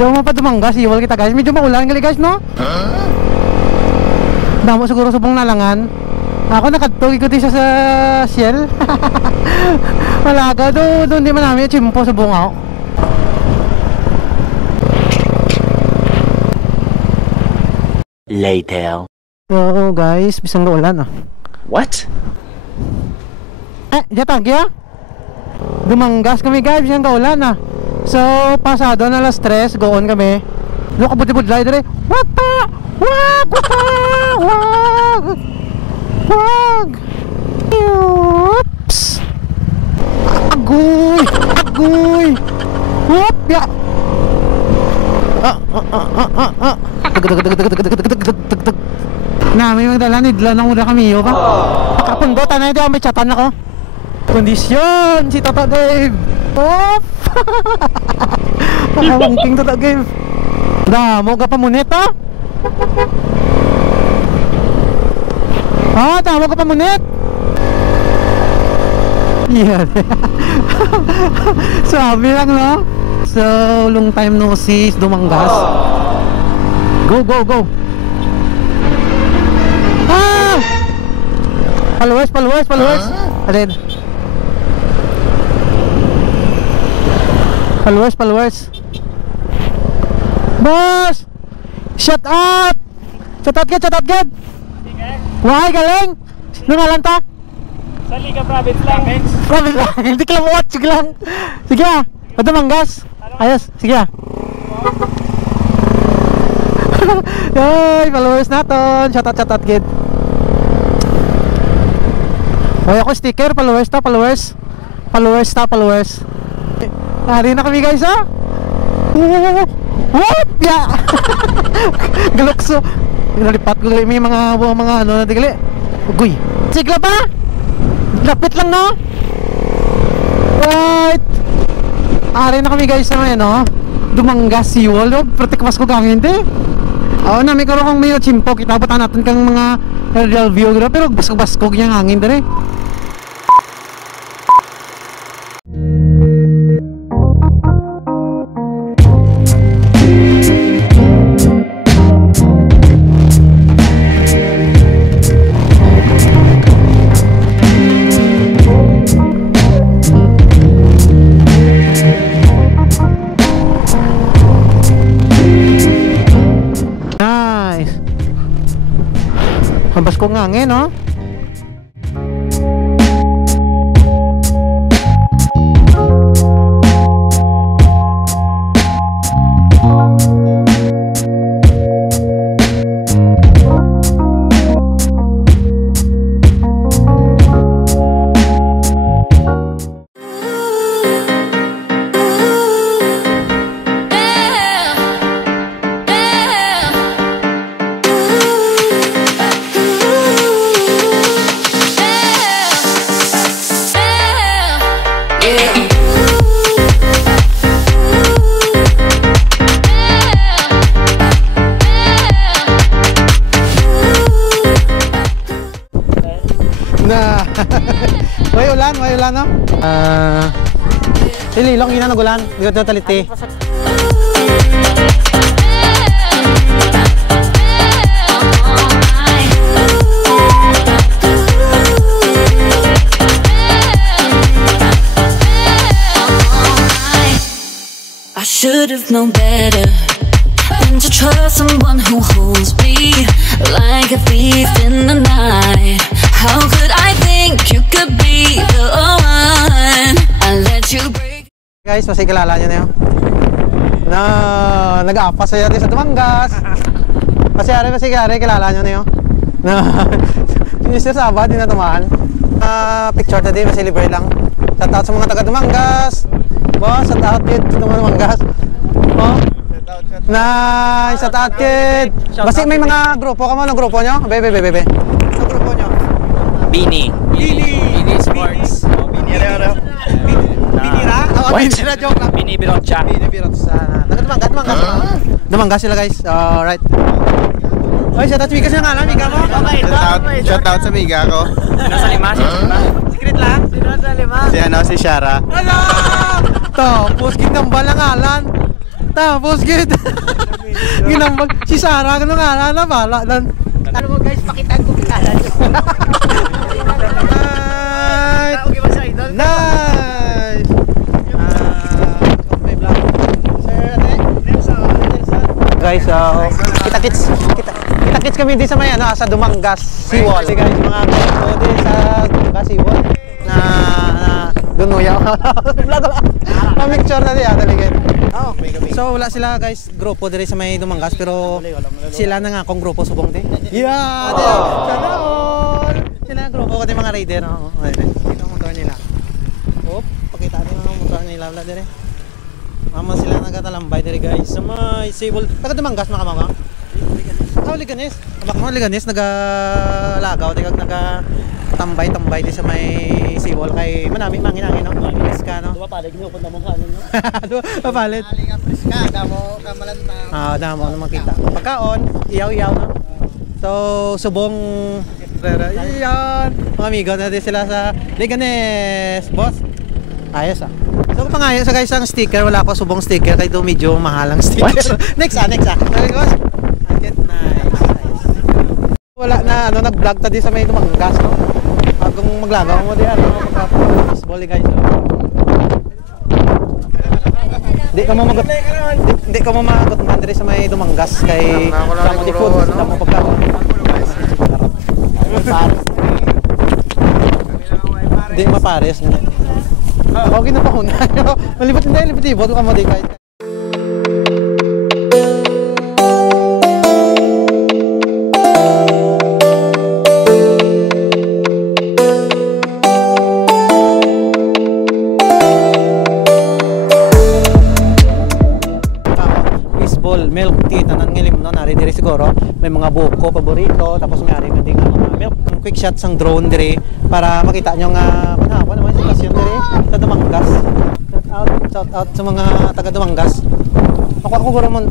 So mapadumanggas, iwal kita guys. Medyo maulan gali guys, no? Damo siguro subong nalangan. Ako nakadto ikuti siya sa Shell. Wala ka, doon di man namin chimpo sa bungaw. Later. So guys, bisang ulan ah. What? Jatag ya? Dumanggas kami guys, bisang kaulan ah. So, pasado na alas 3, goon kami. Look, buti-budlay dire. Wag pa! Wag! Wag! Wag! Oops! Agoy! Agoy! Whoop! Ya! Na, may magdala nidla ng una kami yun ka. Pakapundo, tanay di ako may chatan ako. Kondisyon! Si Toto Dave! Oop! Pakawangking Toto Dave. Damo ka pamunit ha? Damo ka pamunit? Yan. Sabi lang no? So, long time no see, dumanggas. Go, go, go! Followers, followers, followers. Alin? Followers, followers. Boss! Shut up! Shut up, get, shut up, get! Why, galing? Lungalan ta? Sa Liga Province lang. Province lang, hindi ka lang watch, sige lang. Sige ah, madamanggas. Ayos, sige ah. Yoy, followers natin. Shut out, get. Hoy, ako sticker, followers ta, followers. Followers ta, followers. Nari na kami guys ha. Whoop! Ya! Galokso. Nalipat ko may mga ano na tigali. Ugoy. Sigla pa? Lapit lang no? Right. Ari na kami guys sa no? Dumanggas si Wolo. Protekwas ko gangin di. Oo na, may karoon kang may chimpo. Kitabutan natin kang mga aerial view. Pero baskog-baskog niyang hangin dali. Baskog ng hangin, no? May ulan no? Ililong ina nagulan, bigot na taliti. I should have known better than to trust someone who holds me like a thief in the night. How could I think you could be the one? I let you break. Guys, masih kilala nyo na yun. Na nag-apas sa sa Dumanggas. Masih kilala nyo na yun. Na sinisir sa abad, di na tumahan. Picture na din, masih libre lang. Shout out sa mga taga Dumanggas. Boss, shout out kid sa Dumanggas. Oh. Nice, shout out kid. Basi may mga grupo ka mo, ng grupo nyo? Bebe. Ang grupo nyo? Bini Sports. Bini ra? Bini ra joke lang. Bini Birotsa. Sana. Dumanggas sila guys. Alright. Oy, shout out sa Miga siya nga lang, Miga mo. Shout out sa Miga ko. Nasa lima. Secret lang. Sino sa lima? Si Shara. To, pusking ng balangalan. Tapos gid. Ginambag si Sarah kuno nga na bala dan. Ano mo guys, pakitaan ko kilala nyo. Nice. Okay ba sa idol? Nice. May vlog. Sir, ate. Nelson. Guys, kita-kits kami di sa may ano, sa Dumangas Seawall. Kasi guys, mga grupo di sa Dumangas Seawall na dunuya. Vlog lang. Pamicture na diya, taligid. Oh. So wala sila guys, grupo diri sa may Dumangas pero sila na nga kung grupo subong di. Yeah, sana all. Sila grupo ko di mga rider, no. Ito ang motor nila. Op, pakita natin ang motor nila wala dire. Mama sila nagatalambay diri guys. Sa may Seawall. Taga Dumangas makamama. Liganes. Abak mo Liganes nagalagaw tigag tambay di sa may Seawall kay manami mangin-angin no. Preska no. Diba palig nyo kung namang kanin nyo? Papalit. Palig ang preska, damo kamalanta. Damo ano makita. Pagkaon, iyaw-iyaw no. So subong iyan. Mga amigo na din sila sa Liganes, boss. Ayos ah. So pangayos sa guys ang sticker, wala ko subong sticker kay do medyo mahalang sticker. Next ah. Sabi ko, nice. Wala na ano nag-vlog ta di sa may Dumangas no. Agong maglagaw mo di ano magpa-baseball guys. Di ka mo magot man diri sa may Dumangas kay damo di food, damo pagkaon. Di mapares na. Ako ginapahuna. Malibot hindi, libot-libot ka mo di kahit. Milk tea tanan ngilim no nari diri siguro may mga buko paborito tapos may ari ding mga milk quick shot sang drone diri para makita nyo nga panahon naman sa sitwasyon diri sa Dumangas. Shout out sa mga taga Dumangas. Ako guro mon